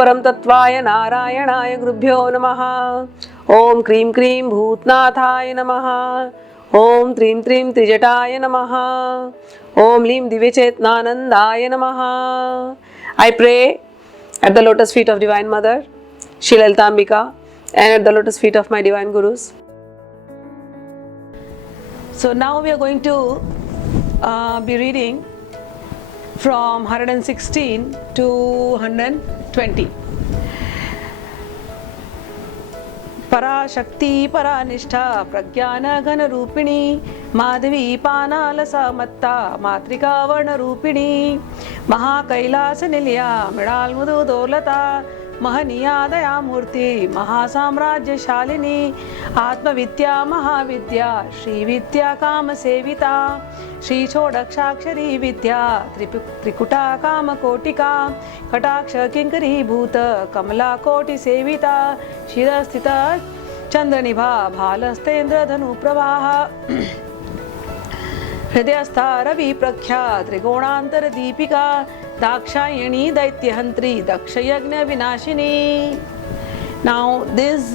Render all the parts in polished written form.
परम तत्वाय नारायणाय गुरुभ्यो नमः। ओम क्रीं क्रीं भूतनाथाय नमः। ओम त्रीं त्रीं त्रिजटाय नमः। ओम लीं दिव्यचेतनानंदाय नमः। I pray at the lotus feet of Divine Mother, Shri Lalitambika, and at the lotus feet of my Divine Gurus. So now we are going to be reading from 116 to 120. पराशक्ति परानिष्ठा प्रज्ञान घन रूपिणी माधवी पानालसा मत्ता मातृका वर्ण रूपिणी महाकैलास निलया मृणाल मुदु दौलता महनीया दया मूर्ति महासाम्राज्यशालिनी आत्मविद्या महाविद्या श्री विद्या काम सेविता श्री षोडक्षाक्षरी विद्या त्रिकुटा काम कोटिका कटाक्ष किंकरी भूत कमला कोटि सेविता शिरस्थिता चंद्रनिभा भालस्तेन्द्र धनु प्रवाह हृदयस्था रवि प्रख्या त्रिकोणांतर दीपिका दाक्षायणी दैत्यहंत्री दक्ष यज्ञ विनाशिनी. Now these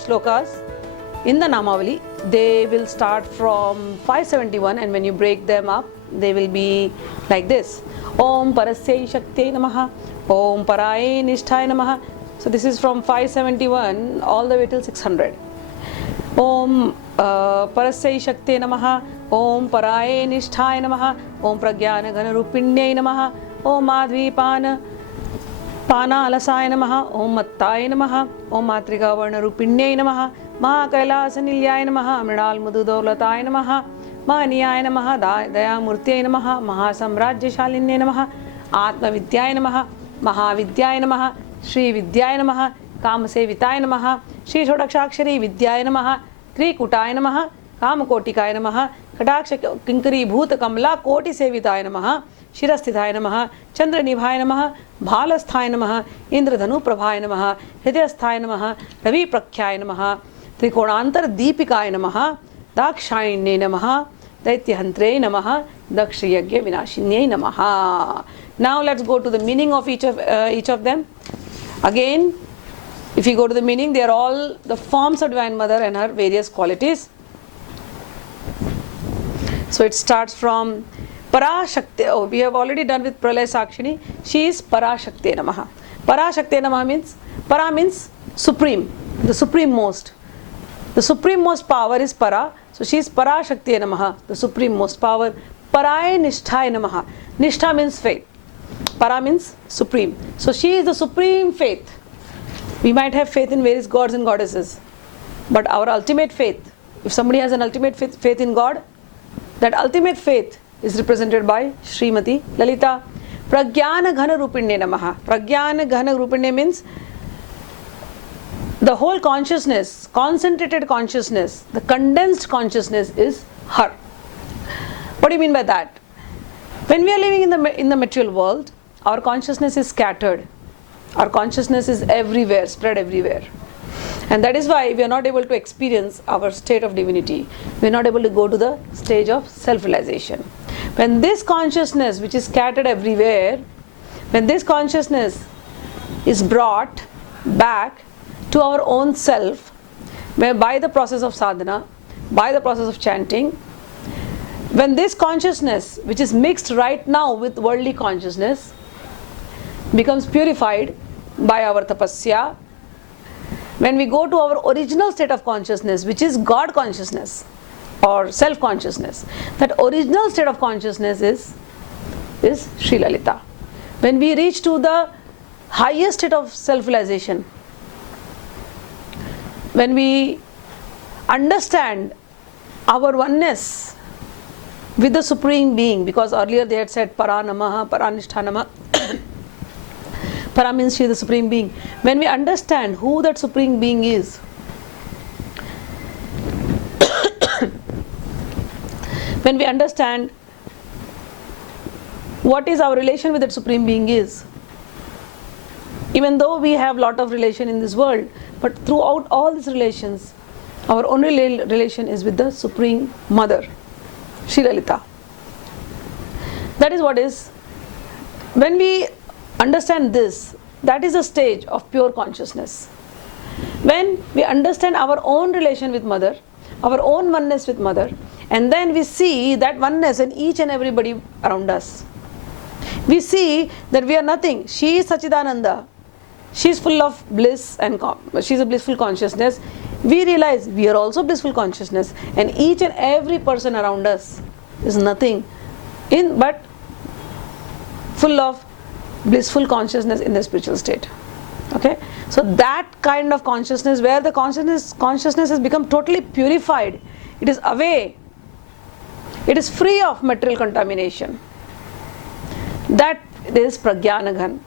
shlokas in the Namavali, they will start from 571, and when you break them up they will be like this. Om Parasyai Shakti Namaha, Om Paraye Nishthay Namaha. So this is from 571 all the way till 600. Om Parasyai Shakti Namaha, Om Paraye Nishthay Namaha, Om Pragyana Ghana Rupinyai Namaha, Om Madhvi पानालसाय नमः, ओम मत्ताय नमः, ओम मातृका वर्ण रूपिण्यै नमः, महाकैलास निलयाय नमः, मृणाल मुदु दौलताय नमः, महनीयाय नमः, दयामूर्त्यै नमः, महासाम्राज्यशालिन्यै नमः, आत्मविद्याय नमः, महाविद्याय नमः, श्री विद्याय नमः, कामसेविताय नमः, श्री षोडक्षाक्षरी विद्याय नमः, त्रिकुटाय नमः, कामकोटिकाय नमः, कटाक्ष किंकरी भूत कमला कोटि सेविताय नमः, शिरस्थिताय नमः, चंद्रनिभाय नमः, भालस्थाय नमः, इंद्रधनु प्रभाय नमः, हृदयस्थाय नमः, रवि प्रख्याय नमः, त्रिकोणांतर दीपिकाय नमः, दाक्षायण्ये नमः, दैत्यहंत्रे नमः, दक्ष यज्ञ विनाशिन्ये नमः. Now let's go to the meaning of each of them. Again, if you go to the meaning, they are all the forms of Divine Mother and her various qualities. So it starts from Parashakti. Oh, we have already done with Pralaya Sakshini. She is Parashakti Namaha. Parashakti Namaha means, Para means supreme, the supreme most. The supreme most power is Para. So she is Parashakti Namaha, the supreme most power. Paraye Nishthay Namaha. Nishtha means faith. Para means supreme. So she is the supreme faith. We might have faith in various gods and goddesses, but our ultimate faith, if somebody has an ultimate faith in God, that ultimate faith is represented by Srimati Lalita. Pragyana Ghana Rupinne Namaha. Pragyana Ghana Rupinne means the whole consciousness, concentrated consciousness, the condensed consciousness is her. What do you mean by that? When we are living in the material world, our consciousness is scattered. Our consciousness is everywhere, spread everywhere. And that is why we are not able to experience our state of divinity. We are not able to go to the stage of self-realization. When this consciousness, which is scattered everywhere, when this consciousness is brought back to our own self, where by the process of sadhana, by the process of chanting, when this consciousness, which is mixed right now with worldly consciousness, becomes purified by our tapasya, when we go to our original state of consciousness, which is God consciousness or self-consciousness, that original state of consciousness is Sri Lalita. When we reach to the highest state of self-realization, when we understand our oneness with the Supreme Being, because earlier they had said Para Namaha, Paranishtha Namaha. Para means she is the Supreme Being. When we understand who that Supreme Being is, when we understand what is our relation with that Supreme Being is, even though we have lot of relation in this world, but throughout all these relations, our only relation is with the Supreme Mother, Sri Lalita. That is what is. When we understand this, That is a stage of pure consciousness. When we understand our own relation with mother, our own oneness with mother, and then we see that oneness in each and everybody around us. We see that we are nothing. She is Sachidananda. She is full of bliss and she is a blissful consciousness. We realize we are also blissful consciousness, and each and every person around us is nothing but full of blissful consciousness in the spiritual state. Okay, so that kind of consciousness, where the consciousness has become totally purified, it is away, it is free of material contamination. That is Prajnanaghan.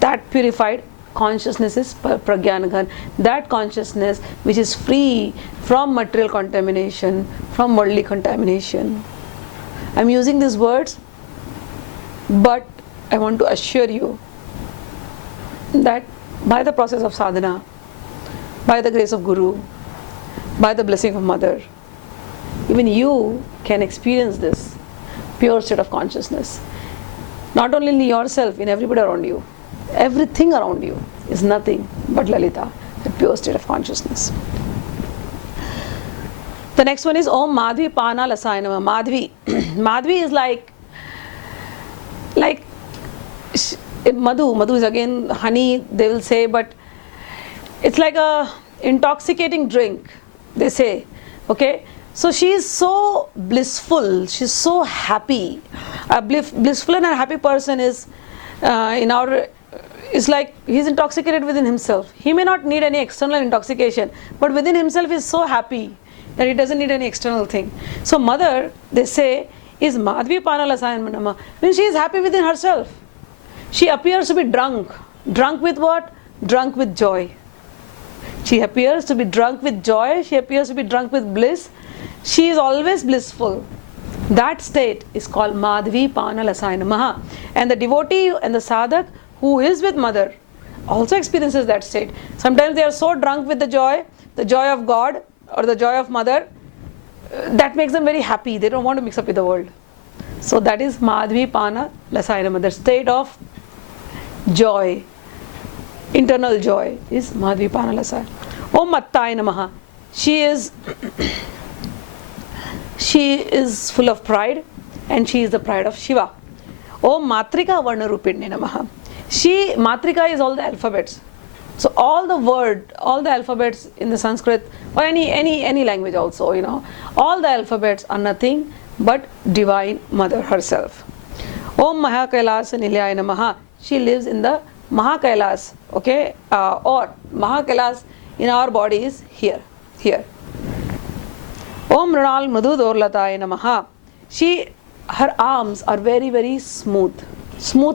That purified consciousness is Prajnanaghan. That consciousness which is free from material contamination, from worldly contamination. I am using these words, but I want to assure you that by the process of sadhana, by the grace of Guru, by the blessing of Mother, even you can experience this pure state of consciousness. Not only in yourself, in everybody around you. Everything around you is nothing but Lalita, the pure state of consciousness. The next one is Om Madhvi Pana Lasaya Namah. Madhvi. Madhvi is like Madhu. Madhu is again honey, they will say, but it's like a intoxicating drink, they say. Okay? So she is so blissful, she is so happy. A blissful and a happy person is it's like he's intoxicated within himself. He may not need any external intoxication, but within himself he is so happy that he doesn't need any external thing. So Mother, they say, is Madhvi Pana Lasaya Namah. When she is happy within herself, she appears to be drunk. Drunk with what? Drunk with joy. She appears to be drunk with joy. She appears to be drunk with bliss. She is always blissful. That state is called Madhvi Pana Lasaya Namah. And the devotee and the sadhak who is with Mother also experiences that state. Sometimes they are so drunk with the joy of God or the joy of Mother, that makes them very happy. They don't want to mix up with the world. So that is Madhvi Pana Lasaya Namah. The state of joy, internal joy, is Madhvi Pana Lasaya. Om Mattai Namaha. She is full of pride, and she is the pride of Shiva. Om Matrika Varna Rupinne Namaha. Matrika is all the alphabets. So all the alphabets in the Sanskrit or any language also, all the alphabets are nothing but Divine Mother herself. Om Mahakailas Nilayaya Namaha. She lives in the Mahakailas, okay, or Mahakailas in our body is here. Om Mrinal Madhu Dorlataya Namaha. Her arms are very, very smooth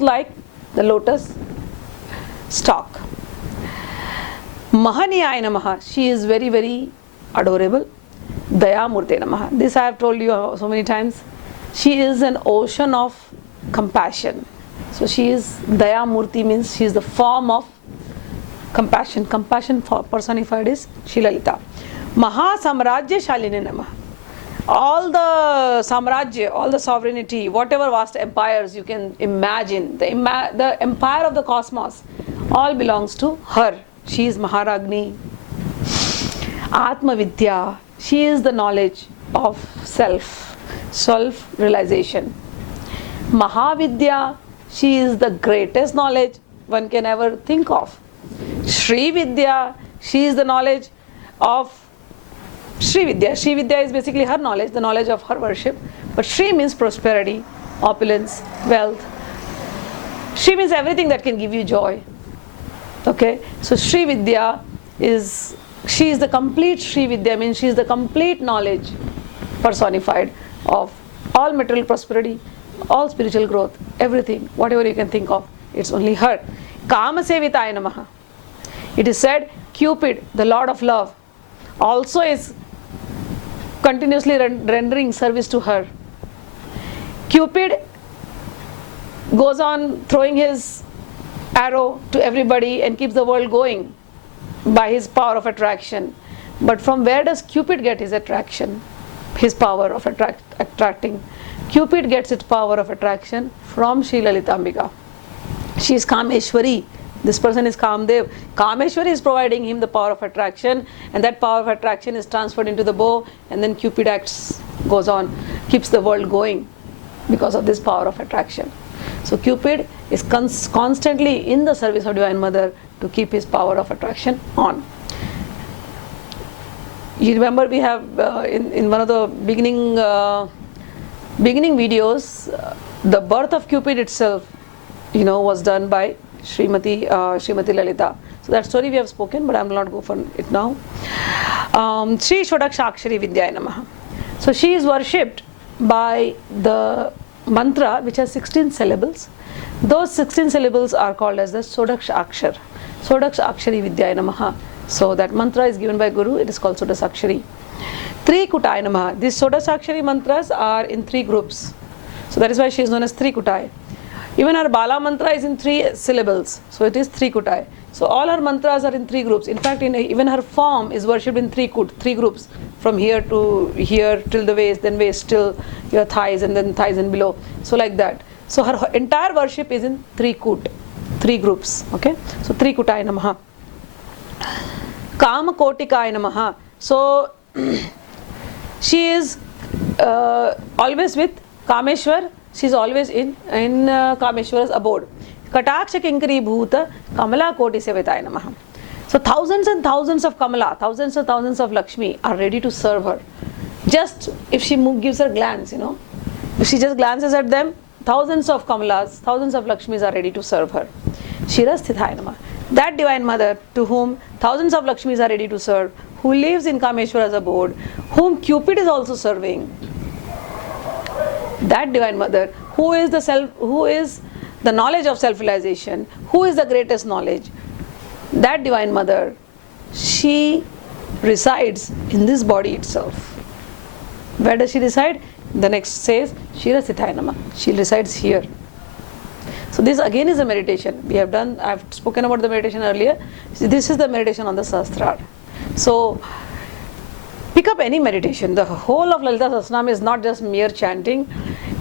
like the lotus stalk. Mahaniyaya Namaha. She is very, very adorable. Daya Murte Namaha. This I have told you so many times. She is an ocean of compassion. So she is Daya Murti, means she is the form of compassion. Compassion personified is Shri Lalita. Maha Samrajya Shaline Namaha. All the Samrajya, all the sovereignty, whatever vast empires you can imagine, the empire of the cosmos, all belongs to her. She is Maharagni. Atma Vidya. She is the knowledge of self-realization. Mahavidya. She is the greatest knowledge one can ever think of. Sri Vidya. She is the knowledge of Sri Vidya. Sri Vidya is basically her knowledge, the knowledge of her worship. But Sri means prosperity, opulence, wealth. Sri means everything that can give you joy. Okay, so Sri Vidya she is the complete Sri Vidya, means she is the complete knowledge personified of all material prosperity, all spiritual growth, everything, whatever you can think of, it's only her. Kama Sevitaya Namaha. It is said Cupid, the Lord of Love, also is continuously rendering service to her. Cupid goes on throwing his arrow to everybody and keeps the world going by his power of attraction. But from where does Cupid get his attraction? His power of attracting. Cupid gets its power of attraction from Sri Lalitambika. She is Kameshwari, This person is Kamdev. Kameshwar is providing him the power of attraction, and that power of attraction is transferred into the bow, and then Cupid goes on, keeps the world going because of this power of attraction. So Cupid is constantly in the service of Divine Mother to keep his power of attraction on. You remember we have in one of the beginning videos, the birth of Cupid itself, was done by Srimati Lalita. So that story we have spoken, but I will not go for it now. Sri Shodakshakshari Vidyaya Namaha. So she is worshipped by the mantra which has 16 syllables. Those 16 syllables are called as the Sodakshakshar. Sodakshakshari Vidyaya Namaha. So that mantra is given by Guru, it is called Sodakshakshari. Trikutai Namaha. These Sodakshakshari mantras are in 3 groups. So that is why she is known as Trikutai. Even her Bala mantra is in 3 syllables. So it is Trikutai. So all her mantras are in 3 groups. In fact, even her form is worshipped in 3 groups. From here to here till the waist, then waist till your thighs, and then thighs and below. So like that. So her entire worship is in 3 groups. Okay. So Trikutai Namaha. Kama Kotikai Namaha. So she is always with Kameshwar. She is always in Kameshwar's abode. Kataksha Kinkari Bhuta Kamala Koti Sevitai Namaha. So thousands and thousands of Kamala, thousands and thousands of Lakshmi are ready to serve her. Just if she gives her glance, if she just glances at them, thousands of Kamalas, thousands of Lakshmis are ready to serve her. Shirasthithai Namaha. That Divine Mother to whom thousands of Lakshmis are ready to serve, who lives in Kameshwara's abode, whom Cupid is also serving. That Divine Mother, who is the knowledge of self-realization, who is the greatest knowledge, that Divine Mother, she resides in this body itself. Where does she reside? The next says, Shirasthithai Namaha. She resides here. So this again is a meditation. I have spoken about the meditation earlier. This is the meditation on the Sahasrara. So pick up any meditation. The whole of Lalita Sahasranam is not just mere chanting.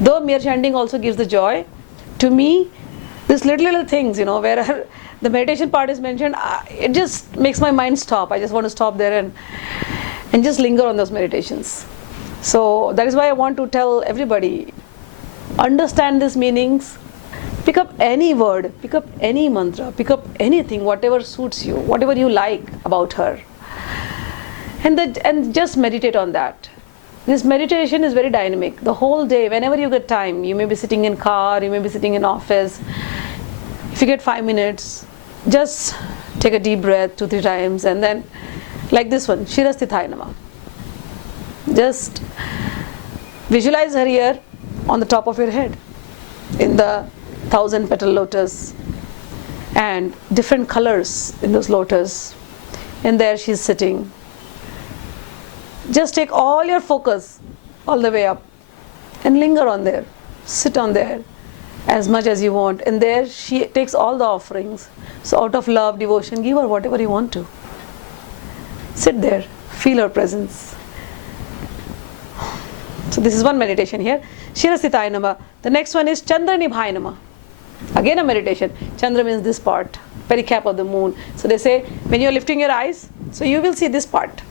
Though mere chanting also gives the joy. To me, these little things, where the meditation part is mentioned, it just makes my mind stop. I just want to stop there and just linger on those meditations. So that is why I want to tell everybody, understand these meanings, pick up any word, pick up any mantra, pick up anything, whatever suits you, whatever you like about her. And just meditate on that. This meditation is very dynamic. The whole day, whenever you get time, you may be sitting in car, you may be sitting in office. If you get 5 minutes, just take a deep breath 2-3 times, and then like this one, Shirasthithai Namaha. Just visualize her here on the top of your head in the 1000-petal lotus, and different colors in those lotus, and there she's sitting. Just take all your focus all the way up and linger on there. Sit on there as much as you want. And there she takes all the offerings. So out of love, devotion, give her whatever you want to. Sit there. Feel her presence. So this is one meditation here. Shirasthithai Namaha. The next one is Chandra Nibhai Namaha. Again a meditation. Chandra means this part, pericap of the moon. So they say when you are lifting your eyes, so you will see this part.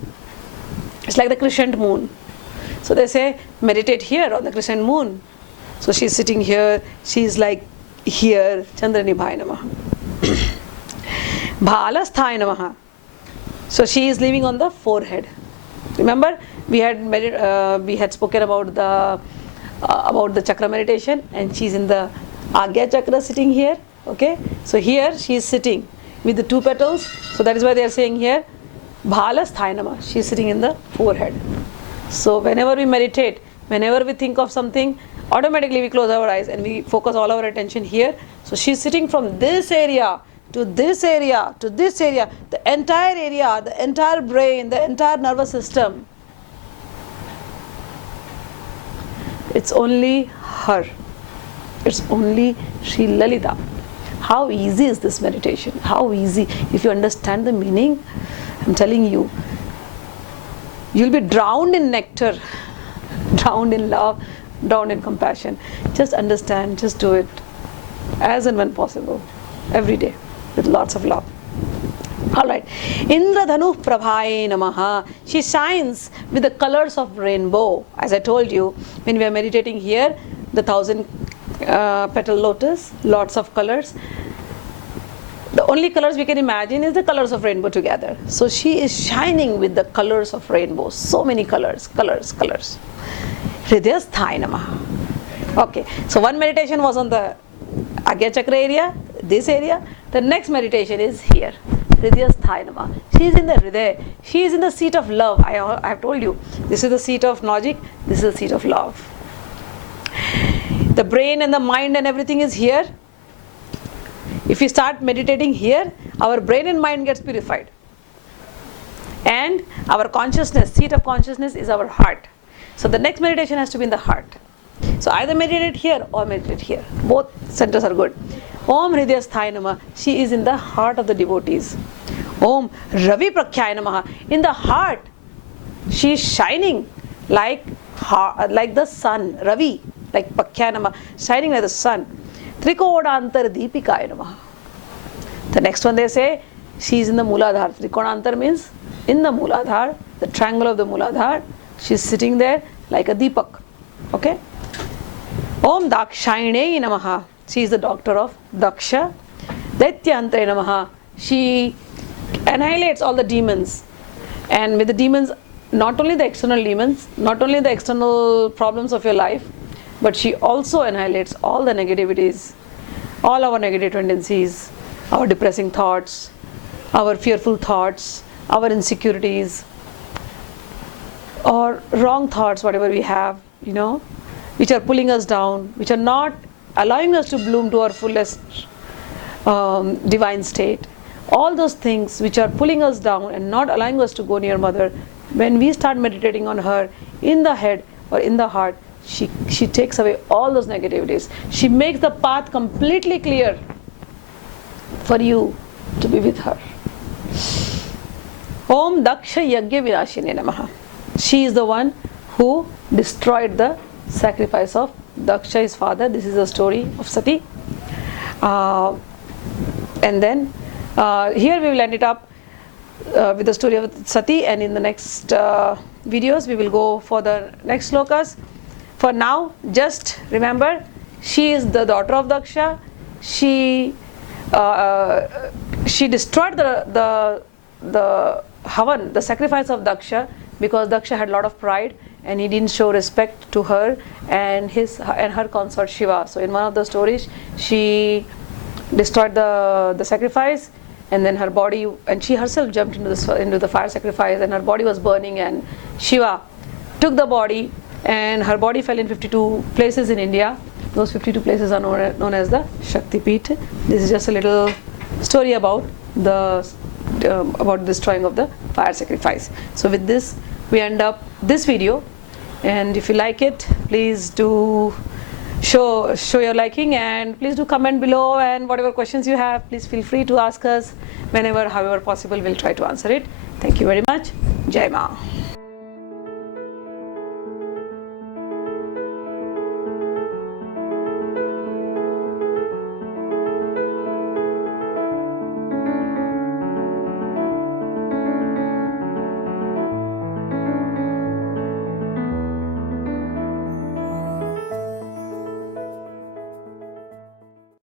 It's like the crescent moon. So they say meditate here on the crescent moon. So she's sitting here, she's like here. Chandra Nibhai Namaha. Bhalasthai Namaha. So she is living on the forehead. Remember we had spoken about the chakra meditation, and she's in the Agya chakra sitting here. Okay, so here she is sitting with the 2 petals. So that is why they are saying here Bhalasthai Namaha. She is sitting in the forehead. So whenever we meditate, whenever we think of something, automatically we close our eyes and we focus all our attention here. So she is sitting from this area to this area to this area, the entire area, the entire brain, the entire nervous system. It's only her. It's only Sri Lalita. How easy is this meditation? How easy. If you understand the meaning, I'm telling you, you'll be drowned in nectar, drowned in love, drowned in compassion. Just understand, just do it as and when possible, every day. with lots of love. Alright, Indradhanu Prabhaye Namaha. She shines with the colors of rainbow. As I told you, when we are meditating here, the 1000 petal lotus, lots of colors. The only colors we can imagine is the colors of rainbow together. So she is shining with the colors of rainbow. So many colors, colors, colors. Hridayasthaya Namaha. Okay, so one meditation was on the Agya Chakra area, this area. The next meditation is here. Hridayasthaya Namaha. She is in the Hriday. She is in the seat of love. I have told you, this is the seat of logic, this is the seat of love. The brain and the mind and everything is here. If we start meditating here, our brain and mind gets purified. And our consciousness, seat of consciousness is our heart. So the next meditation has to be in the heart. So either meditate here or meditate here. Both centers are good. Om Hridayasthaya Namaha. She is in the heart of the devotees. Om Ravi Prakhyaya Namaha. In the heart, she is shining like the sun. Ravi, like Prakhyaya Namaha, shining like the sun. Trikonantar Deepikaya Namaha. The next one they say, she is in the Mooladhara. Trikonantar means in the Mooladhara, the triangle of the Mooladhara. She is sitting there like a Deepak. Okay? Om Dakshayane Namaha. She is the daughter of Daksha. Daityantare Namaha. She annihilates all the demons. And with the demons, not only the external demons, not only the external problems of your life, but she also annihilates all the negativities, all our negative tendencies, our depressing thoughts, our fearful thoughts, our insecurities, or wrong thoughts, whatever we have, which are pulling us down, which are not allowing us to bloom to our fullest divine state. All those things which are pulling us down and not allowing us to go near Mother, when we start meditating on her in the head or in the heart, she takes away all those negativities. She makes the path completely clear for you to be with her. Om Daksha Yagya Vinashine Namaha. She is the one who destroyed the sacrifice of Daksha, his father. This is the story of Sati. And then here we will end it up with the story of Sati, and in the next videos we will go for the next slokas. For now, just remember, she is the daughter of Daksha. She destroyed the Havan, the sacrifice of Daksha, because Daksha had a lot of pride and he didn't show respect to her and her consort Shiva. So in one of the stories, she destroyed the sacrifice, and then her body, and she herself jumped into the fire sacrifice, and her body was burning, and Shiva took the body, and her body fell in 52 places in India. Those 52 places are known as the Shakti Peeth. This is just a little story about destroying of the fire sacrifice. So with this, we end up this video, and if you like it, please do show your liking, and please do comment below, and whatever questions you have, please feel free to ask us whenever, however possible. We'll try to answer it. Thank you very much. Jai Ma.